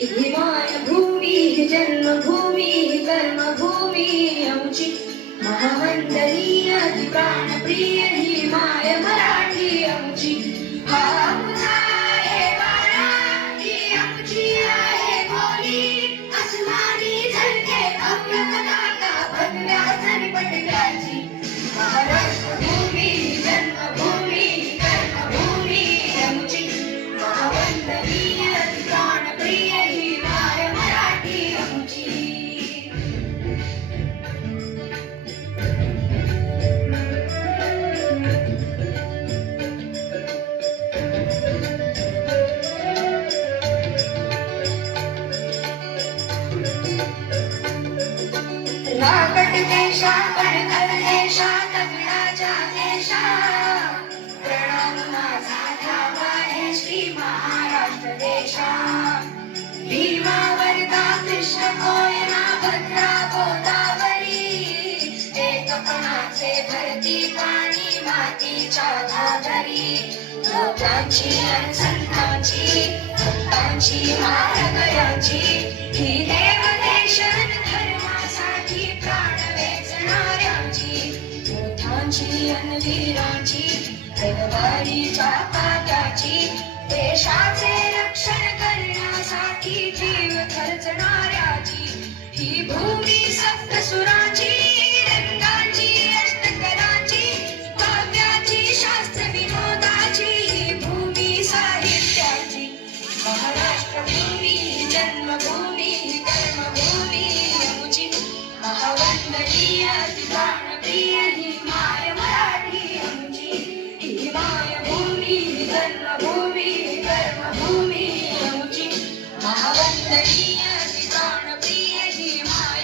ही मायभूमी ही जन्मभूमी ही कर्मभूमी आमची महामंडलीय ती प्राणप्रिय ही माय मराठी आमची हा आमचा आहे बाळा, ही आमची आहे बोली अस्मानी झलके भव्य पताका भगव्या झरपटल्याची महाराष्ट्र भूमी जन्मभूमी कर्मभूमी आमची महावंदनीय प्राणप्रिय ही माय मराठी आमची राकट देशा कणखर देशा दगडाच्या देशा प्रणाम माझा ठावा आहे श्री महाराष्ट्र देशा भीमा वर्धा कृष्ण कोयना भद्रा गोदावरी एकपणाचे भरती पाणी मातीच्या धातरी लोकांची आणि संतांची भक्तांची मारगयांची ही देवदेशन धर्मासाठी प्राण वेचणाऱ्यांची योद्धांची आणि वीरांची तलवारीच्या काट्याची देशाचे रक्षण करण्यासाठी जीव खर्चणाऱ्याची ही भूमी सप्तसुराची रंगाची अष्टकराची काव्याची शास्त्र विनोदाची ही भूमी साहित्याची महाराष्ट्र भूमी जन्मभूमी कर्मभूमी आमची महावंदनीय प्राणप्रिय ही माय मराठी आमची ही मायभूमी जन्मभूमी कर्मभूमी आमची महावंदनीय प्राणप्रिय ही माय